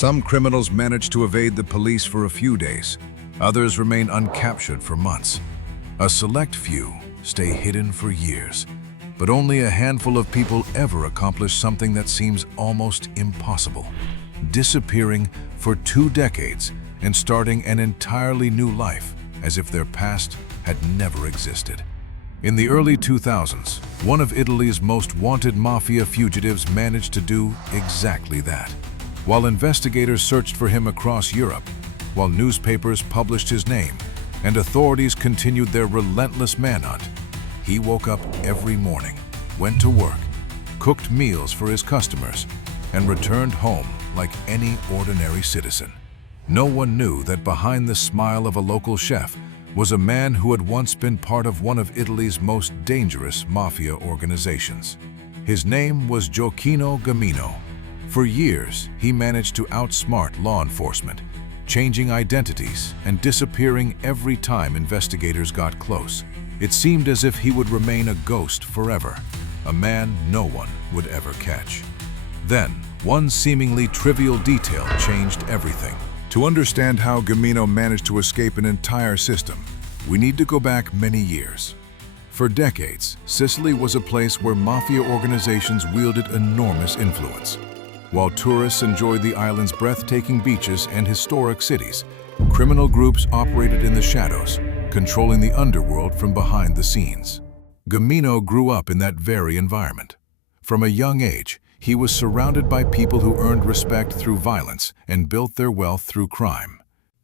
Some criminals manage to evade the police for a few days. Others remain uncaptured for months. A select few stay hidden for years. But only a handful of people ever accomplish something that seems almost impossible: disappearing for 2 decades and starting an entirely new life as if their past had never existed. In the early 2000s, one of Italy's most wanted mafia fugitives managed to do exactly that. While investigators searched for him across Europe, while newspapers published his name, and authorities continued their relentless manhunt, he woke up every morning, went to work, cooked meals for his customers, and returned home like any ordinary citizen. No one knew that behind the smile of a local chef was a man who had once been part of one of Italy's most dangerous mafia organizations. His name was Gioacchino Gamino. For years, he managed to outsmart law enforcement, changing identities and disappearing every time investigators got close. It seemed as if he would remain a ghost forever, a man no one would ever catch. Then, one seemingly trivial detail changed everything. To understand how Gamino managed to escape an entire system, we need to go back many years. For decades, Sicily was a place where mafia organizations wielded enormous influence. While tourists enjoyed the island's breathtaking beaches and historic cities, criminal groups operated in the shadows, controlling the underworld from behind the scenes. Gamino grew up in that very environment. From a young age, he was surrounded by people who earned respect through violence and built their wealth through crime.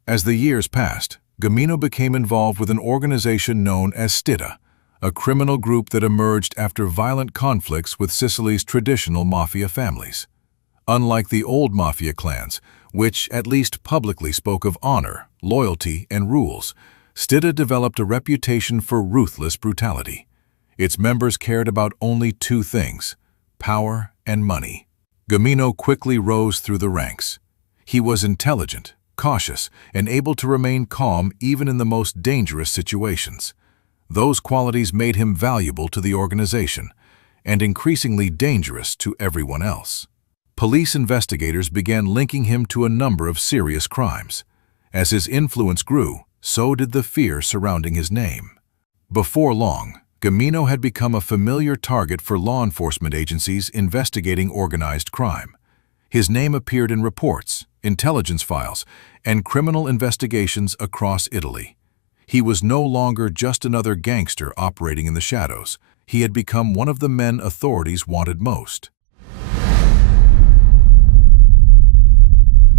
As the years passed, Gamino became involved with an organization known as Stida, a criminal group that emerged after violent conflicts with Sicily's traditional mafia families. Unlike the old mafia clans, which at least publicly spoke of honor, loyalty, and rules, Stida developed a reputation for ruthless brutality. Its members cared about only 2 things: power and money. Gamino quickly rose through the ranks. He was intelligent, cautious, and able to remain calm even in the most dangerous situations. Those qualities made him valuable to the organization and increasingly dangerous to everyone else. Police investigators began linking him to a number of serious crimes. As his influence grew, so did the fear surrounding his name. Before long, Gamino had become a familiar target for law enforcement agencies investigating organized crime. His name appeared in reports, intelligence files, and criminal investigations across Italy. He was no longer just another gangster operating in the shadows. He had become one of the men authorities wanted most.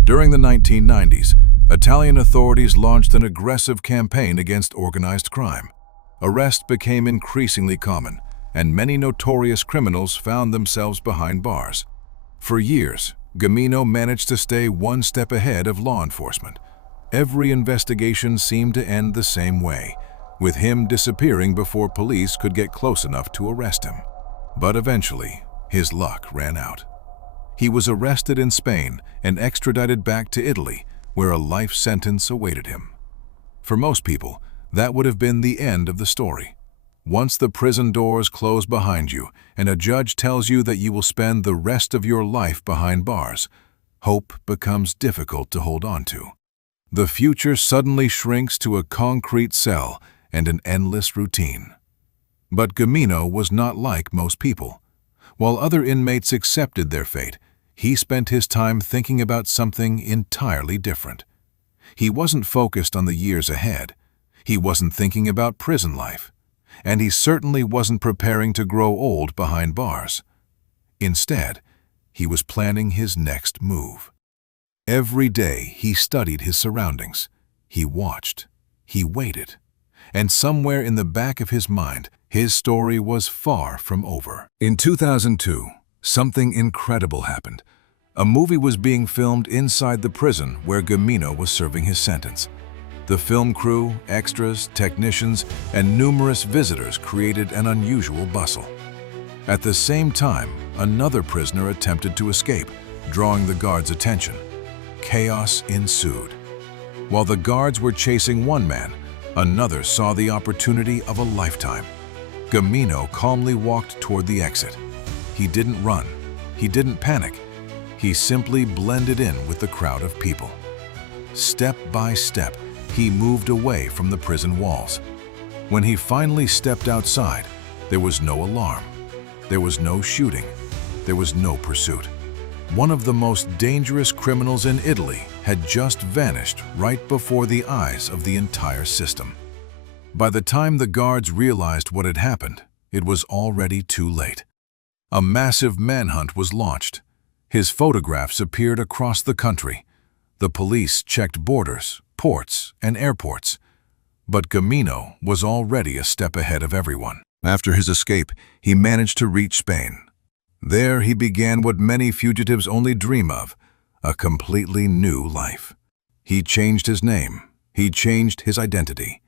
During the 1990s, Italian authorities launched an aggressive campaign against organized crime. Arrests became increasingly common, and many notorious criminals found themselves behind bars. For years, Gamino managed to stay one step ahead of law enforcement. Every investigation seemed to end the same way, with him disappearing before police could get close enough to arrest him. But eventually, his luck ran out. He was arrested in Spain and extradited back to Italy, where a life sentence awaited him. For most people, that would have been the end of the story. Once the prison doors close behind you and a judge tells you that you will spend the rest of your life behind bars, hope becomes difficult to hold on to. The future suddenly shrinks to a concrete cell and an endless routine. But Gamino was not like most people. While other inmates accepted their fate, he spent his time thinking about something entirely different. He wasn't focused on the years ahead. He wasn't thinking about prison life, and he certainly wasn't preparing to grow old behind bars. Instead, he was planning his next move. Every day he studied his surroundings. He watched, he waited, and somewhere in the back of his mind, his story was far from over. In 2002, something incredible happened. A movie was being filmed inside the prison where Gamino was serving his sentence. The film crew, extras, technicians, and numerous visitors created an unusual bustle. At the same time, another prisoner attempted to escape, drawing the guards' attention. Chaos ensued. While the guards were chasing one man, another saw the opportunity of a lifetime. Gamino calmly walked toward the exit. He didn't run. He didn't panic. He simply blended in with the crowd of people. Step by step, he moved away from the prison walls. When he finally stepped outside, there was no alarm. There was no shooting. There was no pursuit. One of the most dangerous criminals in Italy had just vanished right before the eyes of the entire system. By the time the guards realized what had happened, it was already too late. A massive manhunt was launched. His photographs appeared across the country. The police checked borders, ports, and airports. But Gamino was already a step ahead of everyone. After his escape, he managed to reach Spain. There he began what many fugitives only dream of, a completely new life. He changed his name. He changed his identity.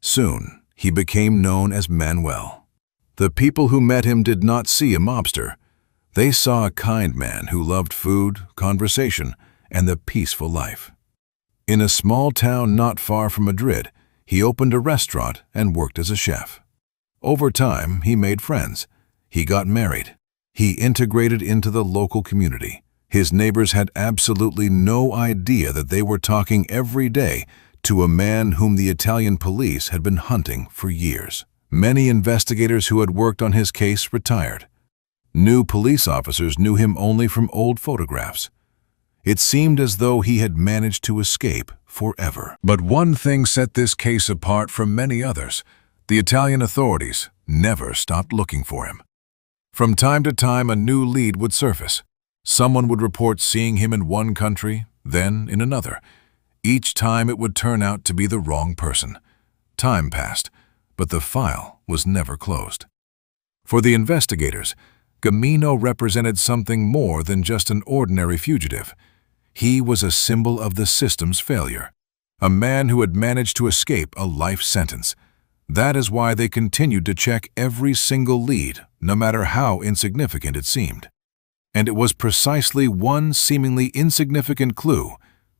Soon, he became known as Manuel. The people who met him did not see a mobster. They saw a kind man who loved food, conversation, and the peaceful life. In a small town not far from Madrid, he opened a restaurant and worked as a chef. Over time, he made friends. He got married. He integrated into the local community. His neighbors had absolutely no idea that they were talking every day to a man whom the Italian police had been hunting for years. Many investigators who had worked on his case retired. New police officers knew him only from old photographs. It seemed as though he had managed to escape forever. But one thing set this case apart from many others. The Italian authorities never stopped looking for him. From time to time, a new lead would surface. Someone would report seeing him in one country, then in another. Each time it would turn out to be the wrong person. Time passed, but the file was never closed. For the investigators, Gamino represented something more than just an ordinary fugitive. He was a symbol of the system's failure, a man who had managed to escape a life sentence. That is why they continued to check every single lead, no matter how insignificant it seemed. And it was precisely one seemingly insignificant clue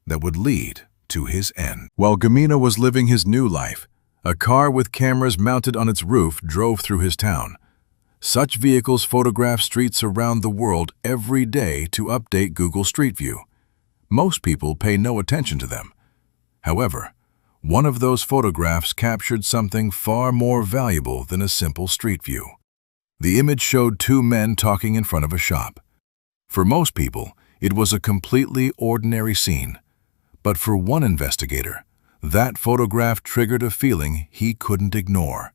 that would lead to his end. While Gamino was living his new life, a car with cameras mounted on its roof drove through his town. Such vehicles photograph streets around the world every day to update Google Street View. Most people pay no attention to them. However, one of those photographs captured something far more valuable than a simple street view. The image showed two men talking in front of a shop. For most people, it was a completely ordinary scene. But for one investigator, that photograph triggered a feeling he couldn't ignore.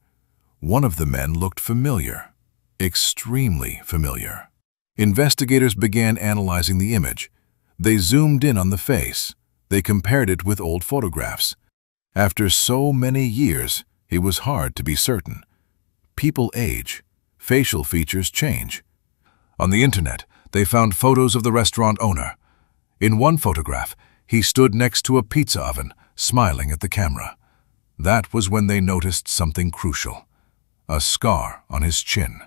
One of the men looked familiar, extremely familiar. Investigators began analyzing the image. They zoomed in on the face. They compared it with old photographs. After so many years, it was hard to be certain. People age. Facial features change. On the internet, they found photos of the restaurant owner. In one photograph, he stood next to a pizza oven, smiling at the camera. That was when they noticed something crucial: a scar on his chin.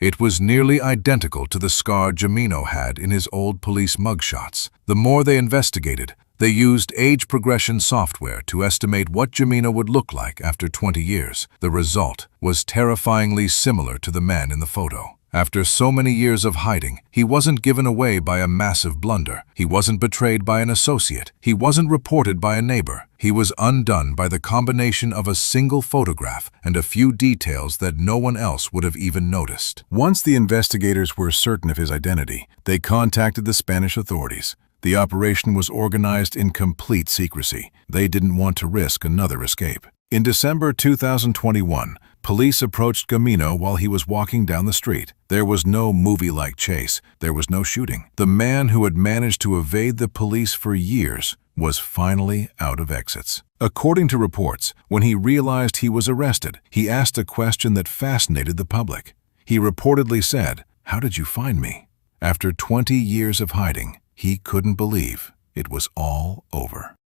It was nearly identical to the scar Gamino had in his old police mugshots. The more they investigated, they used age progression software to estimate what Gamino would look like after 20 years. The result was terrifyingly similar to the man in the photo. After so many years of hiding, he wasn't given away by a massive blunder. He wasn't betrayed by an associate. He wasn't reported by a neighbor. He was undone by the combination of a single photograph and a few details that no one else would have even noticed. Once the investigators were certain of his identity, they contacted the Spanish authorities. The operation was organized in complete secrecy. They didn't want to risk another escape. In December 2021, police approached Gamino while he was walking down the street. There was no movie-like chase. There was no shooting. The man who had managed to evade the police for years was finally out of exits. According to reports, when he realized he was arrested, he asked a question that fascinated the public. He reportedly said, "How did you find me?" After 20 years of hiding, he couldn't believe it was all over.